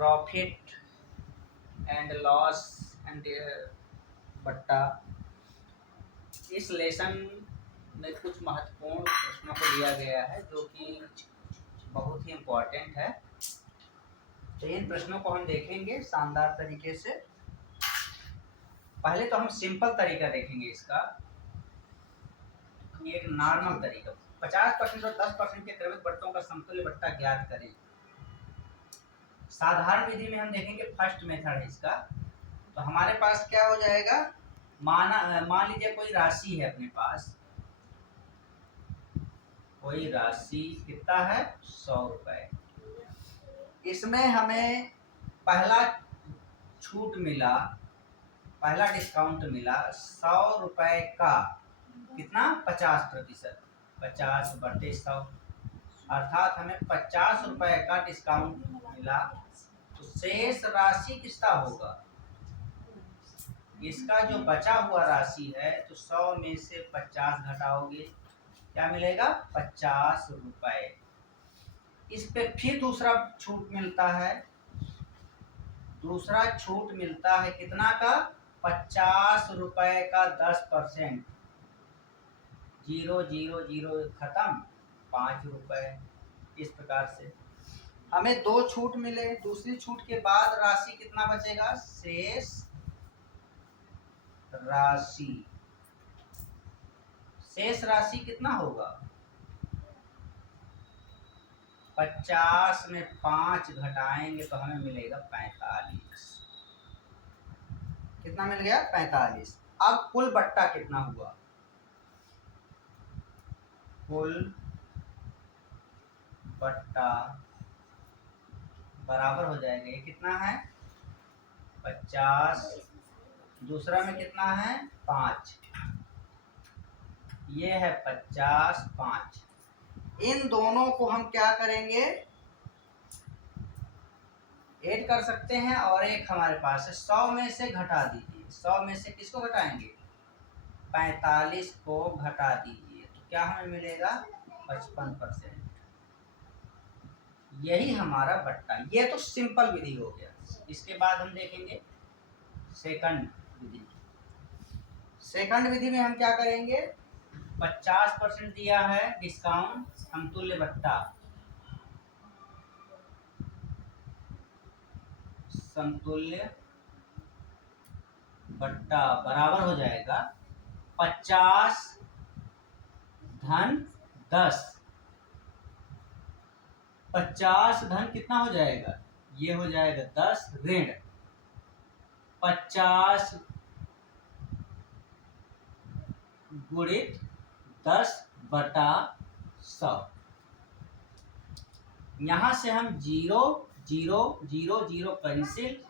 Profit and loss and बट्टा। इस lesson में कुछ महत्वपूर्ण प्रश्नों को लिया गया है जो कि बहुत ही इम्पोर्टेंट है। तो इन प्रश्नों को हम देखेंगे शानदार तरीके से। पहले तो हम सिंपल तरीका देखेंगे इसका, एक नॉर्मल तरीका। 50% और 10% के क्रमिक बट्टों का समतुल्य बट्टा ज्ञात करें। साधारण विधि में हम देखेंगे फर्स्ट मेथड है इसका। तो हमारे पास क्या हो जाएगा, मान लीजिए कोई राशि है अपने पास, कोई राशि कितना है 100 रुपए। इसमें हमें पहला छूट मिला, पहला डिस्काउंट मिला 100 रुपए का, कितना 50%, 50/100 अर्थात हमें 50 रुपए का डिस्काउंट मिला। तो शेष राशि कितना होगा, इसका जो बचा हुआ राशि है, तो 100 में से 50 घटाओगे, क्या मिलेगा 50 रुपए। इस पे फिर दूसरा छूट मिलता है, दूसरा छूट मिलता है कितना का 50 रुपए का 10%, 0 0 0 खत्म, 5 रुपए। इस प्रकार से हमें दो छूट मिले। दूसरी छूट के बाद राशि कितना बचेगा, शेष राशि, शेष राशि कितना होगा, 50 में 5 घटाएंगे तो हमें मिलेगा 45। कितना मिल गया 45। अब कुल बट्टा कितना हुआ, कुल बट्टा बराबर हो जाएगा, ये कितना है 50, दूसरा में कितना है 5, ये है 50 5। इन दोनों को हम क्या करेंगे, ऐड कर सकते हैं। और एक हमारे पास है 100 में से घटा दीजिए, 100 में से किसको घटाएंगे 45 को घटा दीजिए, तो क्या हमें मिलेगा 55%। यही हमारा बट्टा। ये तो सिंपल विधि हो गया। इसके बाद हम देखेंगे सेकंड विधि। सेकंड विधि में हम क्या करेंगे, 50% दिया है डिस्काउंट, समतुल्य बट्टा, समतुल्य बट्टा बराबर हो जाएगा 50 धन 10। 50 धन कितना हो जाएगा, ये हो जाएगा 10 ऋण 50 गुणित 10/100। यहां से हम 0 0 0 0 कैंसिल,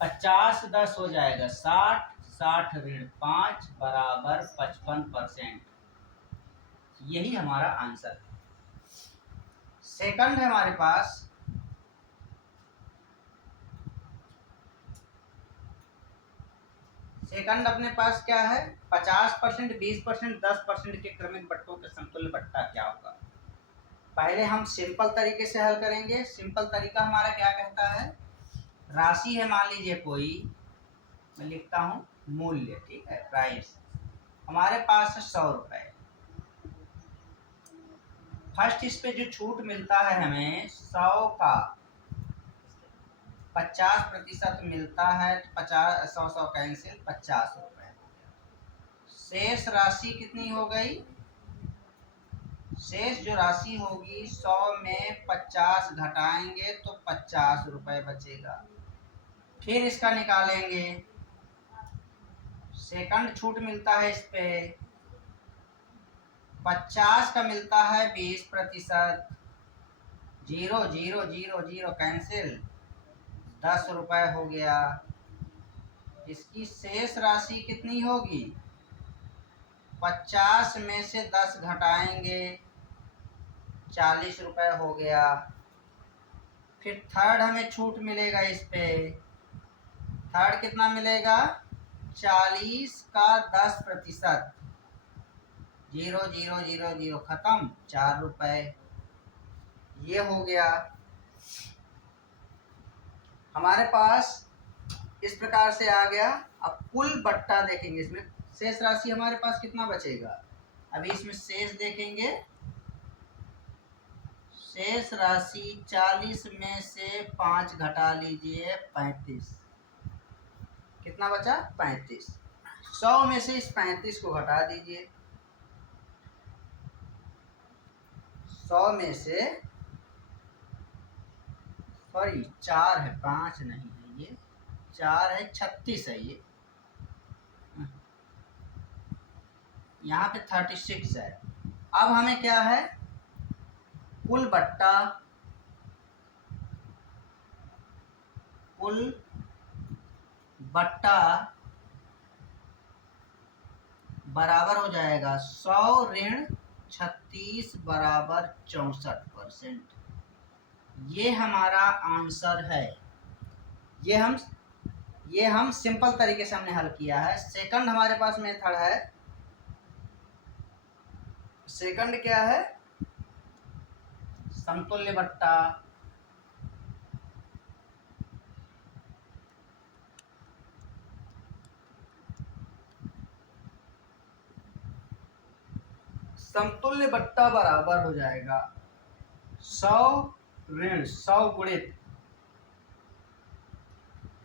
50 10 हो जाएगा 60, 60 ऋण 5 बराबर 55%। यही हमारा आंसर है। सेकंड है हमारे पास, सेकंड अपने पास क्या है, 50%, 20%, 10% के क्रमिक बट्टों के समतुल्य बट्टा क्या होगा। पहले हम सिंपल तरीके से हल करेंगे। सिंपल तरीका हमारा क्या कहता है, राशि है मान लीजिए कोई, मैं लिखता हूँ मूल्य, ठीक है, प्राइस हमारे पास है 100 रुपए। फर्स्ट इस पे जो छूट मिलता है हमें 100 का 50% मिलता है, तो 50 100 100 कैंसिल, 50 रुपए। शेष राशि कितनी हो गई, शेष जो राशि होगी 100 में 50 घटाएंगे तो 50 रुपए बचेगा। फिर इसका निकालेंगे, सेकंड छूट मिलता है इस पे 50 का मिलता है 20%, 0 0 0 0 कैंसिल, 10 रुपए हो गया। इसकी शेष राशि कितनी होगी, 50 में से 10 घटाएंगे 40 रुपए हो गया। फिर थर्ड हमें छूट मिलेगा इस पे, थर्ड कितना मिलेगा 40 का 10%, 0 0 0 0 खत्म, 4 रुपए। ये हो गया। हमारे पास इस प्रकार से आ गया। अब कुल बट्टा देखेंगे, इसमें शेष राशि हमारे पास कितना बचेगा। अभी इसमें शेष देखेंगे, शेष राशि 40 में से 5 घटा लीजिए 35, कितना बचा 35। 100 में से इस 35 को घटा दीजिए, 100 में से, सॉरी 4 है 5 नहीं है, ये 4 है 36 है, ये यहाँ पे 36 है। अब हमें क्या है, कुल बट्टा, कुल बट्टा बराबर हो जाएगा 100 ऋण 36 बराबर 64%। ये हमारा आंसर है। ये हम सिंपल तरीके से हमने हल किया है। सेकंड हमारे पास मेथड है। सेकंड क्या है, समतुल्य बट्टा। समतुल्य बट्टा बराबर हो जाएगा 100 ऋण 100 गुणित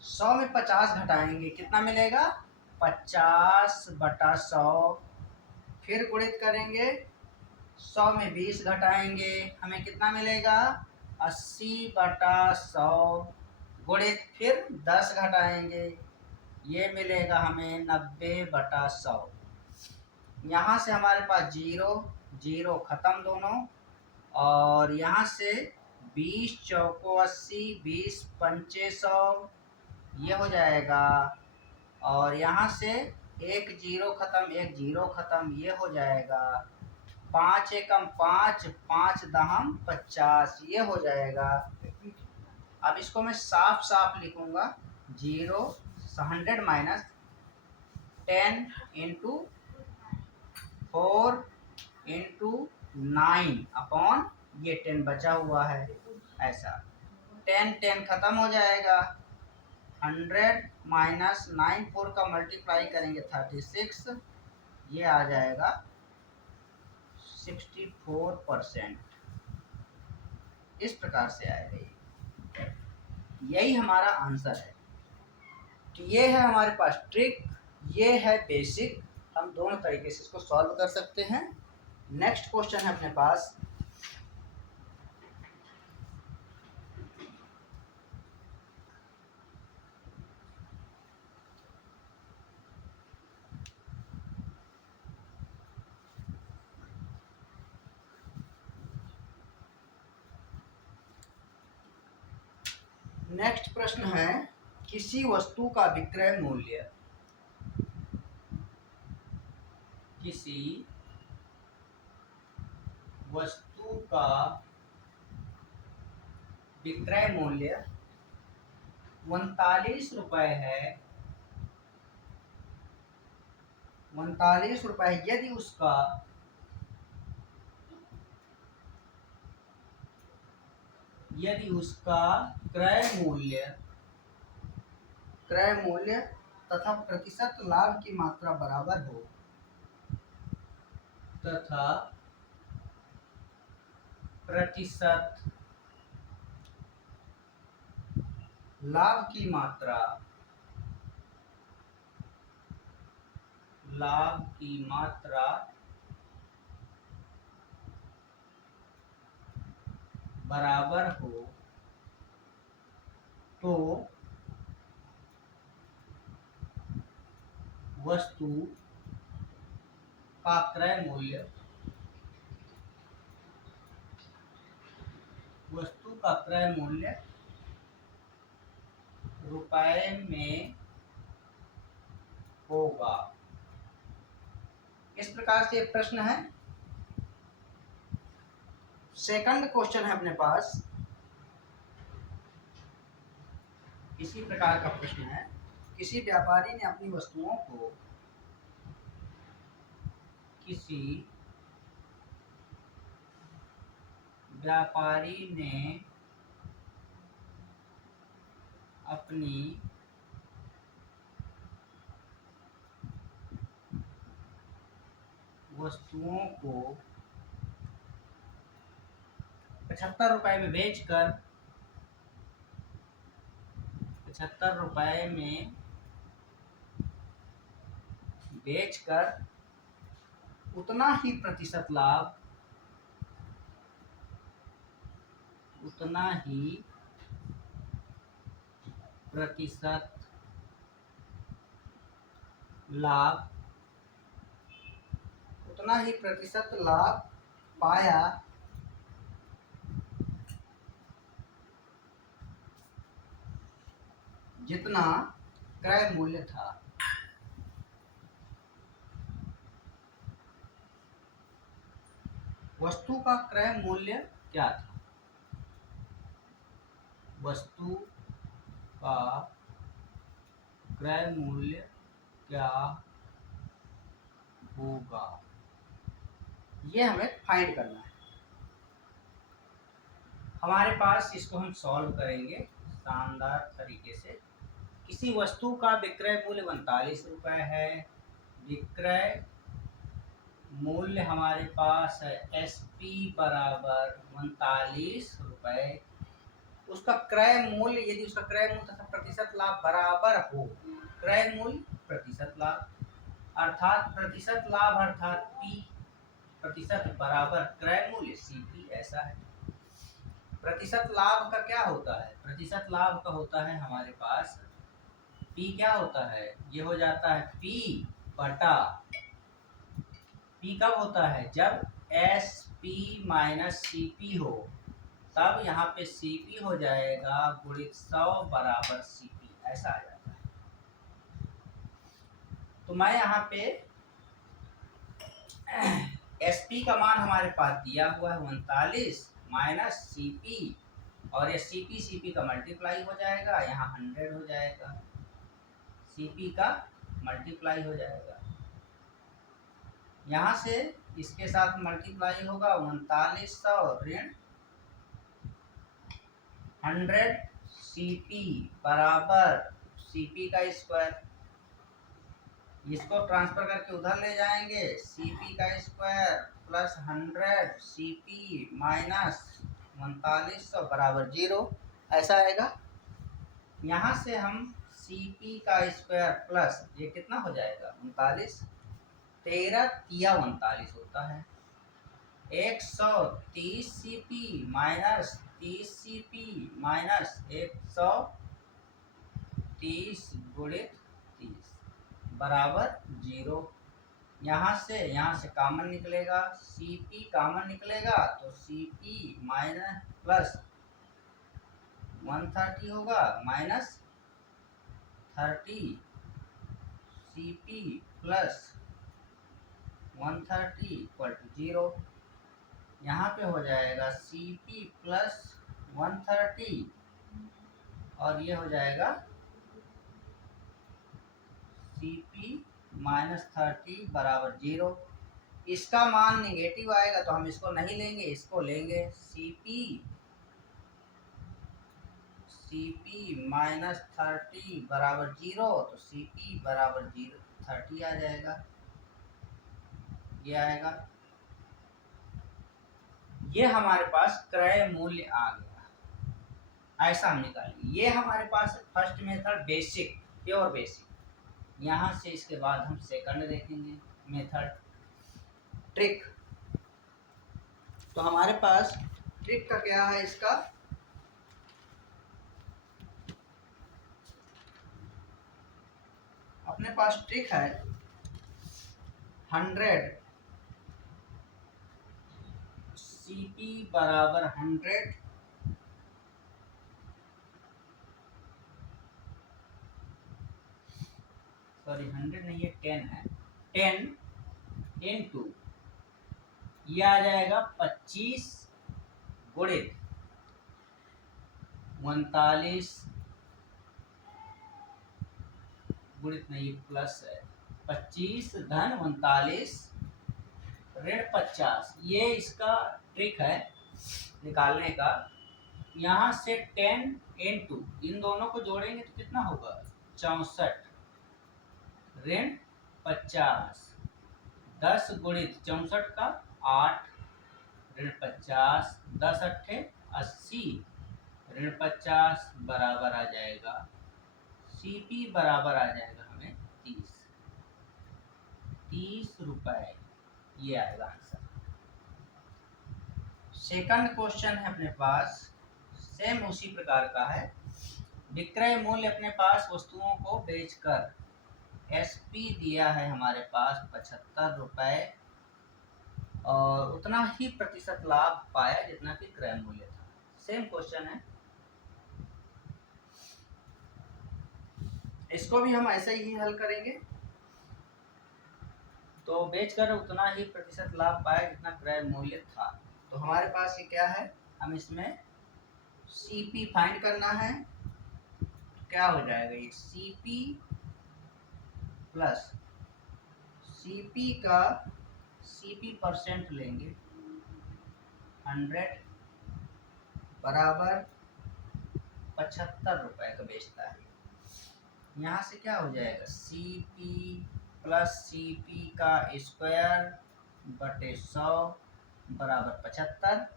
100 में 50 घटाएंगे, कितना मिलेगा 50/100। फिर गुणित करेंगे, 100 में 20 घटाएंगे, हमें कितना मिलेगा 80/100। गुणित फिर 10 घटाएंगे, ये मिलेगा हमें 90/100। यहाँ से हमारे पास 0 0 खत्म दोनों, और यहाँ से 20 चौको 80, 20 पंचे 100, ये हो जाएगा। और यहाँ से 1 0 खत्म, 1 0 खत्म, ये हो जाएगा। 5 एकम 5, 5 दहम 50, ये हो जाएगा। अब इसको मैं साफ साफ लिखूंगा, 100 माइनस 10 इंटू 4 इंटू 9 अपॉन ये 10 बचा हुआ है, ऐसा 10 10 खत्म हो जाएगा। 100 माइनस 9 4 का मल्टीप्लाई करेंगे 36, ये आ जाएगा 64%। इस प्रकार से आएगा, यही हमारा आंसर है। तो ये है हमारे पास ट्रिक, ये है बेसिक। हम दोनों तरीके से इसको सॉल्व कर सकते हैं। नेक्स्ट क्वेश्चन है अपने पास, नेक्स्ट प्रश्न है, किसी वस्तु का विक्रय मूल्य, किसी वस्तु का विक्रय मूल्य 39 रुपए है, 39 रुपए। यदि उसका क्रय मूल्य तथा प्रतिशत लाभ की मात्रा बराबर हो, तथा प्रतिशत लाभ की मात्रा बराबर हो, तो वस्तु का क्रय मूल्य रुपए में होगा। इस प्रकार से एक प्रश्न है। सेकंड क्वेश्चन है अपने पास, इसी प्रकार का प्रश्न है। किसी व्यापारी ने अपनी वस्तुओं को अपनी वस्तुओं को 75 रुपए में बेचकर 75 रुपए में बेचकर उतना ही प्रतिशत लाभ पाया जितना क्रय मूल्य था। वस्तु का क्रय मूल्य क्या था? वस्तु का क्रय मूल्य क्या होगा, ये हमें फाइंड करना है। हमारे पास इसको हम सॉल्व करेंगे शानदार तरीके से। किसी वस्तु का विक्रय मूल्य 39 रुपए है। विक्रय मूल्य हमारे पास है SP बराबर 39 रुपए। उसका क्रय मूल्य, यदि उसका क्रय मूल्य तथा प्रतिशत लाभ बराबर हो, क्रय मूल्य प्रतिशत लाभ अर्थात प्रतिशत लाभ अर्थात P, प्रतिशत बराबर क्रय मूल्य CP, ऐसा है। प्रतिशत लाभ का क्या होता है? प्रतिशत लाभ का होता है हमारे पास P क्या होता है? ये हो जाता है P बटा P कब होता है? जब SP माइनस CP हो, तब यहाँ पे CP हो जाएगा गुणित 100 बराबर CP, ऐसा आ जाता है। तो मैं यहाँ पे SP का मान हमारे पास दिया हुआ है 39 माइनस CP, और ये CP का मल्टीप्लाई हो जाएगा, यहाँ 100 हो जाएगा, CP का मल्टीप्लाई हो जाएगा, यहाँ से इसके साथ मल्टीप्लाई होगा 3900 ऋण 100 CP बराबर CP का स्क्वायर। इसको ट्रांसफर करके उधर ले जाएंगे, CP का स्क्वायर प्लस 100 CP माइनस 3900 बराबर 0, ऐसा आएगा। यहाँ से हम CP का स्क्वायर प्लस ये कितना हो जाएगा 39, 13 या 39 होता है, 130 CP माइनस 30 CP माइनस 130 गुणित 30 बराबर 0। यहाँ से कॉमन निकलेगा, CP कॉमन निकलेगा तो CP माइनस प्लस 130 होगा minus 30 CP plus 130 equal to 0। यहाँ पे हो जाएगा CP प्लस 130 और ये हो जाएगा CP माइनस 30 बराबर 0। इसका मान निगेटिव आएगा तो हम इसको नहीं लेंगे, इसको लेंगे। CP माइनस 30 बराबर 0, तो CP बराबर 30 आ जाएगा, ये आएगा। ये हमारे पास क्रय मूल्य आ गया, ऐसा हम निकालेंगे। ये हमारे पास first method basic, pure basic. यहाँ से इसके बाद हम सेकंड देखेंगे मेथड, ट्रिक। तो हमारे पास ट्रिक का क्या है? इसका अपने पास ट्रिक है 100 CP बराबर 100 नहीं है 10 है, 10 इंटू ये आ जाएगा 25 गुणित 39 गुणित नहीं प्लस है, 25 धन 39 ऋण 50। ये इसका ट्रिक है निकालने का। यहाँ से 10 into इन दोनों को जोड़ेंगे तो कितना होगा 64 ऋण 50 10 गुणित 64 का 8 ऋण 50 10 अट्ठे 80 ऋण 50 बराबर आ जाएगा CP बराबर आ जाएगा हमें 30 रुपए। ये आएगा आंसर। सेकंड क्वेश्चन है अपने पास, सेम उसी प्रकार का है। विक्रय मूल्य अपने पास वस्तुओं को बेचकर SP दिया है हमारे पास 75 रुपए और उतना ही प्रतिशत लाभ पाया जितना कि क्रय मूल्य था। सेम क्वेश्चन है, इसको भी हम ऐसे ही हल करेंगे। तो बेचकर उतना ही प्रतिशत लाभ पाया जितना क्रय मूल्य था। तो हमारे पास ये क्या है, हम इसमें CP फाइंड करना है। तो क्या हो जाएगा ये CP प्लस CP का CP परसेंट लेंगे 100 बराबर 75 रुपए का बेचता है। यहाँ से क्या हो जाएगा CP प्लस CP का स्क्वायर बटे 100 बराबर 75।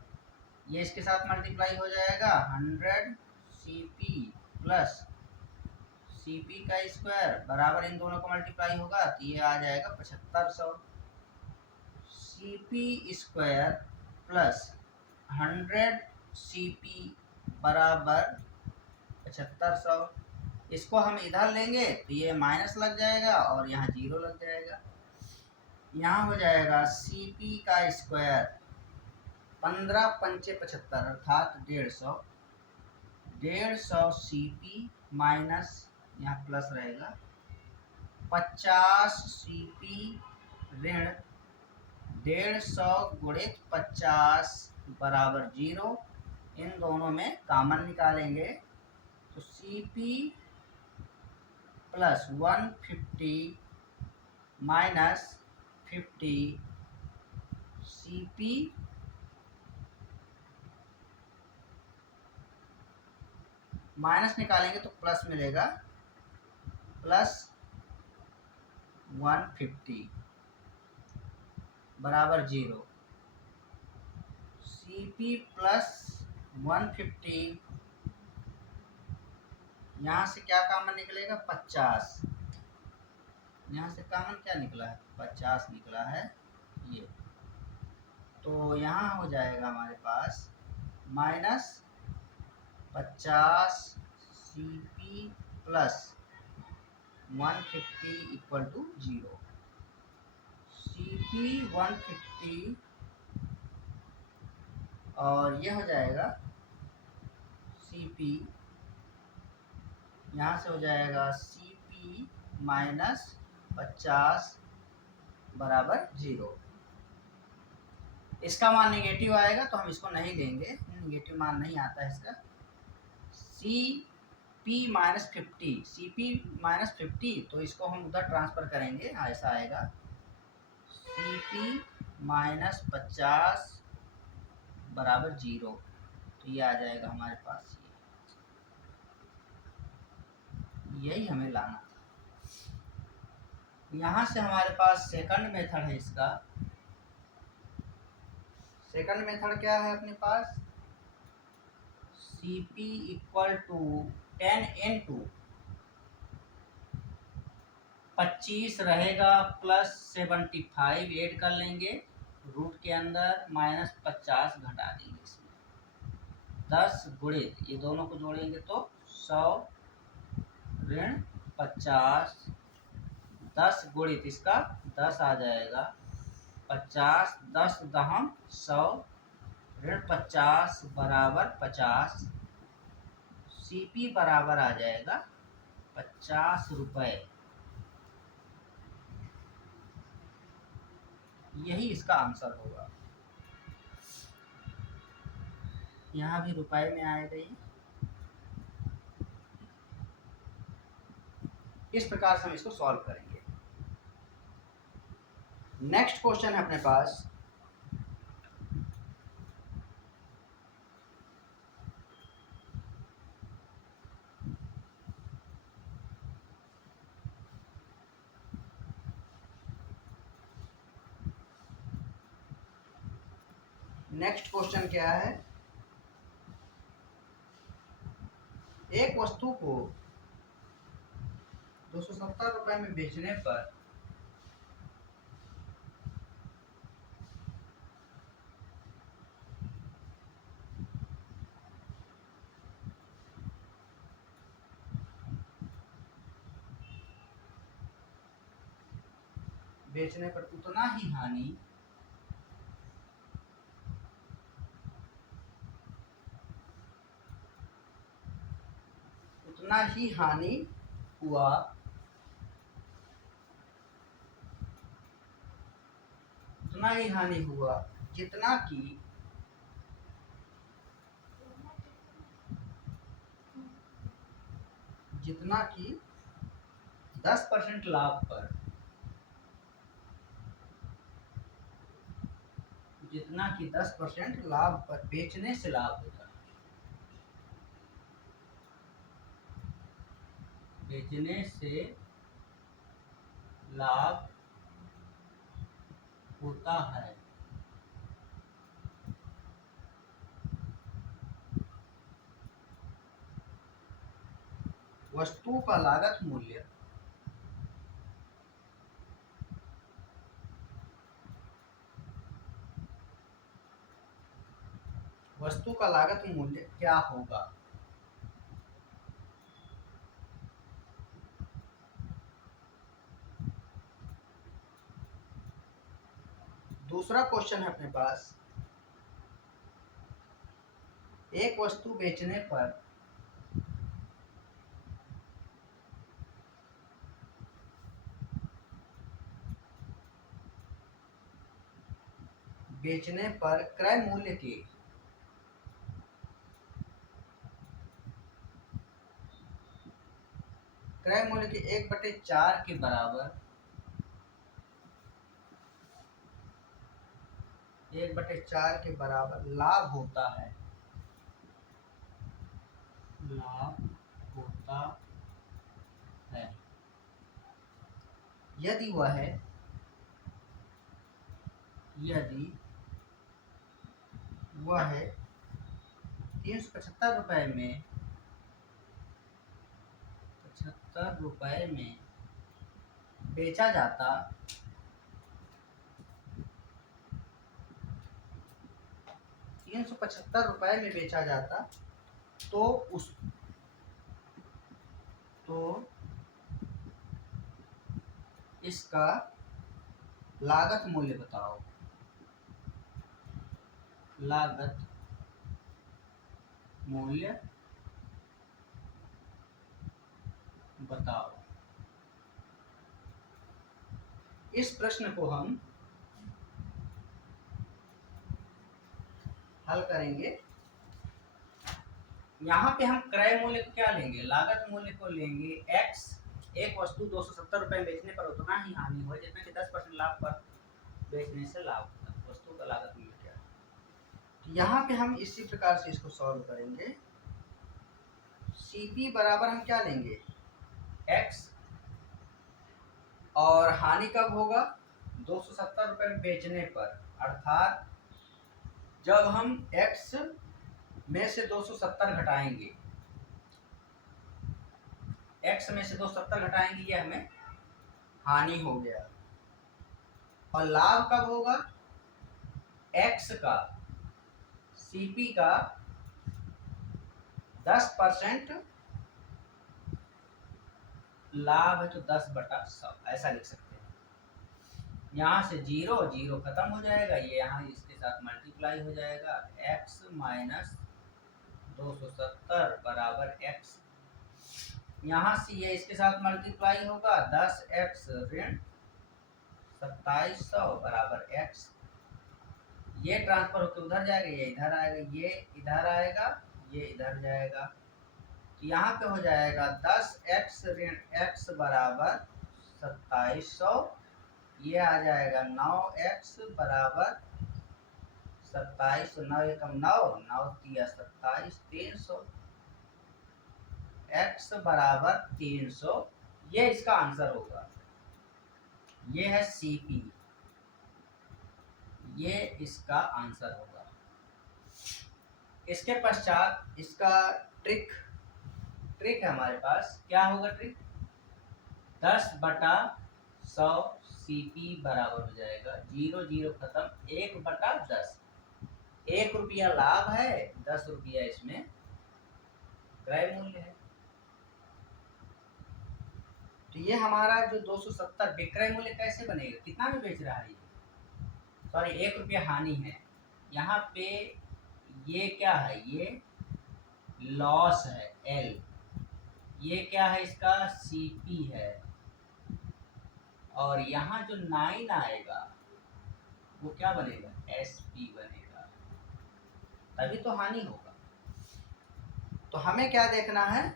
ये इसके साथ मल्टीप्लाई हो जाएगा 100 CP प्लस CP का स्क्वायर बराबर इन दोनों का मल्टीप्लाई होगा तो ये आ जाएगा 7500। CP स्क्वायर प्लस 100 CP बराबर 7500। इसको हम इधर लेंगे तो ये माइनस लग जाएगा और यहाँ 0 लग जाएगा। यहाँ हो जाएगा CP का स्क्वायर 15 पंचे 75 अर्थात 150 CP माइनस यहाँ प्लस रहेगा 50 CP ऋण 150 गुणित 50 बराबर 0। इन दोनों में कॉमन निकालेंगे तो CP plus 150 minus 50 CP minus निकालेंगे तो प्लस मिलेगा प्लस 150 बराबर 0। CP प्लस 150 यहाँ से क्या कॉमन निकलेगा 50। यहाँ से कॉमन क्या निकला है 50 निकला है ये। तो यहाँ हो जाएगा हमारे पास minus 50 CP plus 150 equal to 0। CP 150 और ये हो जाएगा CP, यहाँ से हो जाएगा CP माइनस 50 बराबर 0। इसका मान नेगेटिव आएगा तो हम इसको नहीं लेंगे, नेगेटिव मान नहीं आता है इसका। CP माइनस 50, CP माइनस 50 तो इसको हम उधर ट्रांसफर करेंगे, ऐसा आएगा CP माइनस 50 बराबर 0। तो ये आ जाएगा हमारे पास, यही हमें लाना था। यहाँ से हमारे पास सेकंड मेथड है इसका। सेकंड मेथड क्या है अपने पास, CP इक्वल टू 10 into 25 रहेगा प्लस 75 ऐड कर लेंगे रूट के अंदर माइनस 50 घटा देंगे इसमें 10 गुणित ये दोनों को जोड़ेंगे तो 100 ऋण 50 10 गुणित इसका 10 आ जाएगा 50 10 दहम 100 ऋण 50 बराबर 50। CP बराबर आ जाएगा 50 रुपए। यही इसका आंसर होगा। यहाँ भी रुपए में आएगा ये। इस प्रकार से हम इसको सॉल्व करेंगे। नेक्स्ट क्वेश्चन है अपने पास, नेक्स्ट क्वेश्चन क्या है, एक वस्तु को 270 रुपए में बेचने पर उतना ही हानि हुआ जितना कि 10% लाभ पर, बेचने से लाभ होता है, बेचने से लाभ होता है। वस्तु का लागत मूल्य क्या होगा। दूसरा क्वेश्चन है अपने पास, एक वस्तु बेचने पर क्रय मूल्य के 1/4 के बराबर 1/4 के बराबर लाभ होता है, यदि वह 375 रुपए में बेचा जाता, तो इसका लागत मूल्य बताओ। इस प्रश्न को हम हल करेंगे। यहाँ पे हम क्रय मूल्य को क्या लेंगे, लागत मूल्य को लेंगे x। एक वस्तु 270 रुपए में बेचने पर उतना ही हानि हो जितना कि 10% लाभ पर बेचने से लाभ होता है। वस्तु का लागत मूल्य क्या है, तो यहाँ पे हम इसी प्रकार से इसको सॉल्व करेंगे। CP बराबर हम क्या लेंगे, x, और हानि कब होगा, 270 रुपए में बेचने पर, अर्थात जब हम x में से 270 घटाएंगे, ये हमें हानि हो गया। और लाभ कब होगा, x का, CP का 10% लाभ है तो 10/100 ऐसा लिख सकते हैं। यहाँ से 0 खत्म हो जाएगा, ये यहाँ इसके साथ मल्टीप्लाई हो जाएगा, x माइनस 270 बराबर x। यहाँ से ये इसके साथ मल्टीप्लाई होगा, 10x ऋण 2700 बराबर x। ये ट्रांसफर होकर उधर जाएगा, ये इधर आएगा, ये इधर आएगा, ये इधर जाएगा, तो यहाँ पे हो जाएगा 10x ऋण x बराबर 2700। ये आ जाएगा 9x बराबर 27, 9 एकम 9, 9 तिया 27, 300, x बराबर 300। ये इसका आंसर होगा। ये है CP, ये इसका आंसर होगा। इसके पश्चात इसका ट्रिक है हमारे पास। क्या होगा ट्रिक? 10/100 CP बराबर हो जाएगा 0 0 खत्म 1/10। 1 रुपया लाभ है, 10 रुपया इसमें क्रय मूल्य है। तो ये हमारा जो 270 विक्रय मूल्य कैसे बनेगा? कितना में बेच रहा है ये? सॉरी, 1 रुपया हानि है यहाँ पे। ये क्या है? ये लॉस है L। ये क्या है? इसका CP है। और यहाँ जो 9 आएगा वो क्या बनेगा? SP बनेगा, तभी तो हानि होगा। तो हमें क्या देखना है?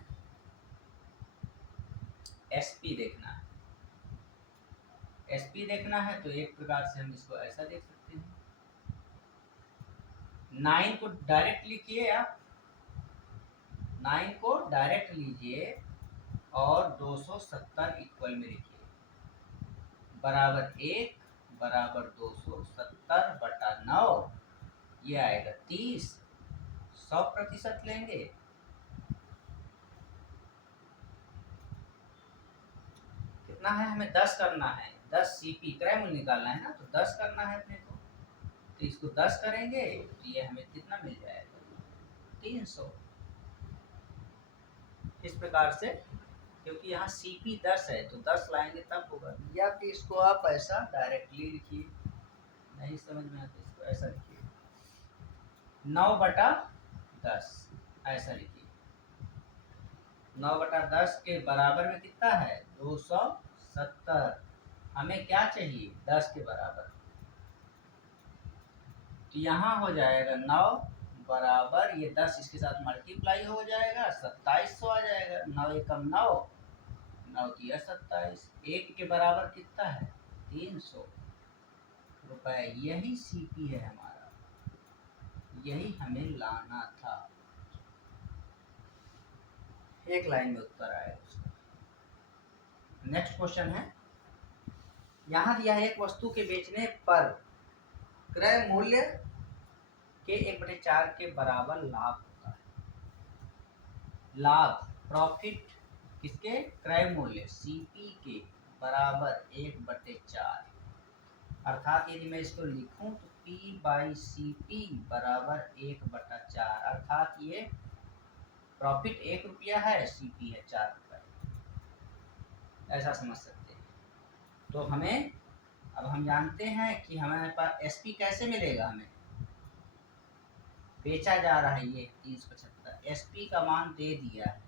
SP देखना है। SP देखना है तो एक प्रकार से हम इसको ऐसा देख सकते हैं। 9 को डायरेक्ट लिखिए आप, 9 को डायरेक्ट लीजिए और 270 इक्वल में लिखिए, बराबर 1 बराबर 270/9। ये आएगा 30। 100% लेंगे। कितना है? हमें 10 करना है। 10 CP क्रय मूल्य निकालना है ना, तो 10 करना है अपने को। तो इसको 10 करेंगे तो ये हमें कितना मिल जाएगा? 300। इस प्रकार से, क्योंकि यहाँ CP 10 है तो 10 लाएंगे तब होगा। या फिर इसको आप ऐसा डायरेक्टली लिखिए, नहीं समझ में आता इसको ऐसा लिखिए, 9/10 ऐसा लिखिए। 9/10 के बराबर में कितना है? 270। हमें क्या चाहिए? 10 के बराबर। तो यहाँ हो जाएगा 9 बराबर, ये 10 इसके साथ मल्टीप्लाई हो जाएगा, 2700 आ जाएगा। 9 एकम 9, 9 तिया 27। 1 के बराबर कितना है? 300 रुपए। यही CP है हमारा, यही हमें लाना था। एक लाइन में उत्तर आएगा उसका। नेक्स्ट क्वेश्चन है, यहाँ दिया है एक वस्तु के बेचने पर क्रय मूल्य के 1/4 के बराबर लाभ होता है। लाभ, प्रॉफिट किसके? क्रय मूल्य CP के बराबर 1/4। अर्थात यदि मैं इसको लिखूं तो P/CP बराबर 1/4। अर्थात ये प्रॉफिट 1 रुपया है, CP है 4 रुपये। ऐसा समझ सकते हैं। तो हमें, अब हम जानते हैं कि हमारे पास SP कैसे मिलेगा। हमें बेचा जा रहा है ये 375, SP का मान दे दिया है,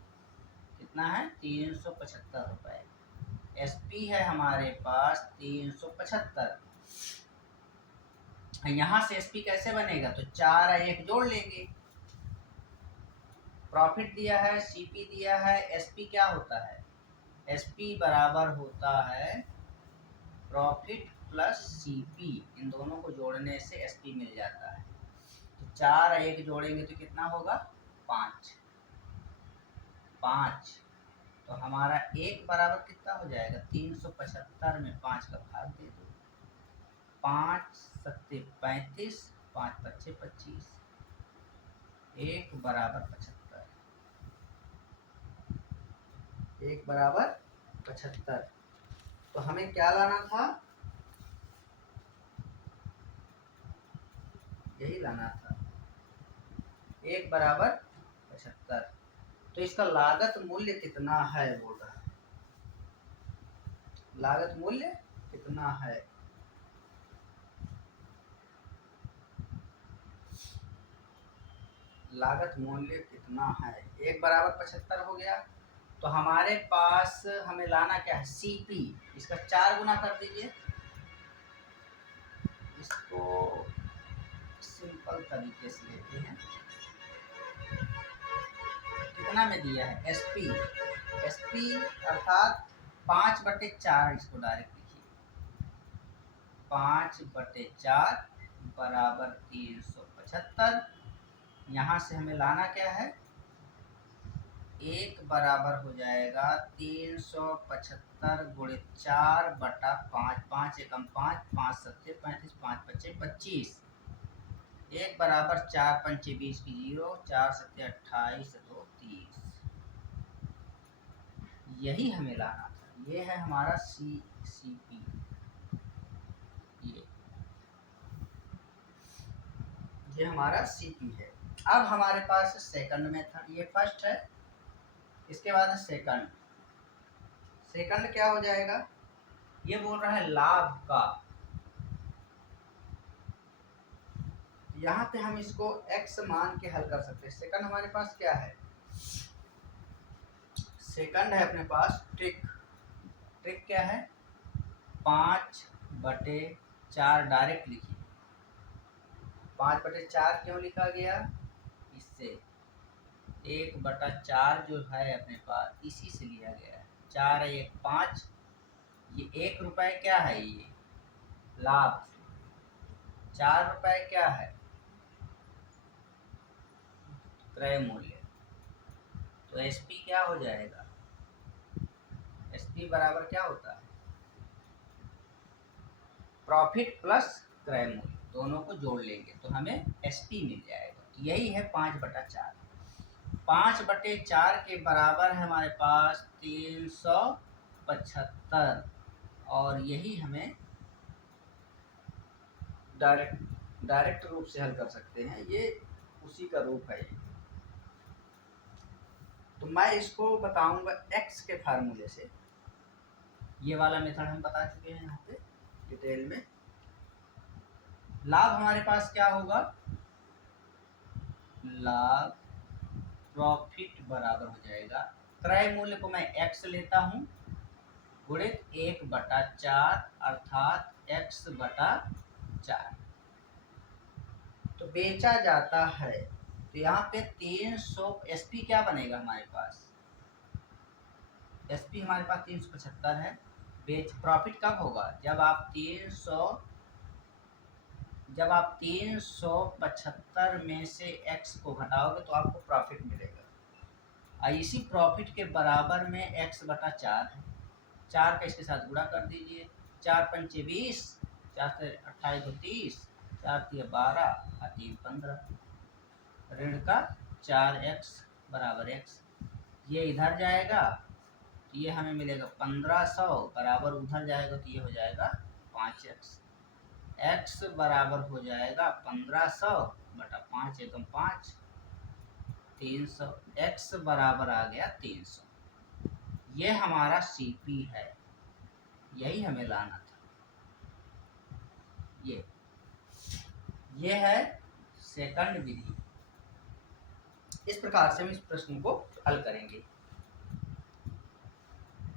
कितना है? 375 रुपए। SP है हमारे पास 375। यहाँ से SP कैसे बनेगा? तो 4 और 1 जोड़ लेंगे। प्रॉफिट दिया है, CP दिया है, SP क्या होता है? SP बराबर होता है प्रॉफिट प्लस CP। इन दोनों को जोड़ने से SP मिल जाता है। तो 4 और 1 जोड़ेंगे तो कितना होगा? 5। तो हमारा 1 बराबर कितना हो जाएगा? 375 में 5 का भाग दे दो। 5 7 35, 5 5 25, 1 बराबर 75। 1 बराबर 75। तो हमें क्या लाना था? यही लाना था, 1 बराबर 75। तो इसका लागत मूल्य कितना है बोल रहा है। लागत मूल्य कितना है? लागत मूल्य कितना है? 1 बराबर 75 हो गया। तो हमारे पास हमें लाना क्या है? CP। इसका 4 गुना कर दीजिए। इसको सिंपल तरीके से लेते हैं। कितना में दिया है? SP अर्थात 5/4। इसको डायरेक्ट लिखिए, 5/4 बराबर 375। यहाँ से हमें लाना क्या है? 1 बराबर हो जाएगा 375 गुणे 4/5। 5 एकम 5, 5 7 35, 5 5 25। 1 बराबर 4 पंचे 20 की 0, 4 सत्ते 28, 2 30। यही हमें लाना था। ये है हमारा CP। ये हमारा CP है। अब हमारे पास सेकंड मेथड, ये फर्स्ट है, इसके बाद सेकंड। सेकंड क्या हो जाएगा, ये बोल रहा है लाभ का। यहाँ पे हम इसको x मान के हल कर सकते हैं। सेकंड हमारे पास क्या है, सेकंड है अपने पास ट्रिक। ट्रिक क्या है, 5/4 डायरेक्ट लिखिए। 5/4 क्यों लिखा गया, इससे 1/4 जो है अपने पास इसी से लिया गया है। 4 1 5, ये 1 रुपए क्या है, ये लाभ। 4 रुपए क्या है, क्रय मूल्य। तो SP क्या हो जाएगा, SP बराबर क्या होता है, प्रॉफिट प्लस क्रय मूल्य, दोनों को जोड़ लेंगे तो हमें SP मिल जाएगा। तो यही है 5/4। 5/4 के बराबर है हमारे पास 375, और यही हमें डायरेक्ट रूप से हल कर सकते हैं। ये उसी का रूप है। तो मैं इसको बताऊंगा x के फार्मूले से। ये वाला मेथड हम बता चुके हैं यहाँ पे डिटेल में। लाभ हमारे पास क्या होगा, लाभ प्रॉफिट बराबर हो जाएगा, क्रय मूल्य को मैं x लेता हूँ गुणित 1/4 अर्थात x/4। तो बेचा जाता है, तो यहाँ पे 300 SP क्या बनेगा हमारे पास, SP हमारे पास 375 है। प्रॉफिट कब होगा, जब आप 375 में से x को घटाओगे तो आपको प्रॉफिट मिलेगा। और इसी प्रॉफिट के बराबर में x/4 है। 4 का इसके साथ गुणा कर दीजिए, 4 पंचे 20, 4 से 28 2 30, 4 3 12 और 3 15, ऋण का 4x बराबर x। ये इधर जाएगा तो ये हमें मिलेगा 1500, बराबर उधर जाएगा तो ये हो जाएगा 5x। x बराबर हो जाएगा 1500/5 एकम 5, 300। x बराबर आ गया 300। ये हमारा CP है, यही हमें लाना था। ये है सेकंड विधि। इस प्रकार से हम इस प्रश्न को हल करेंगे।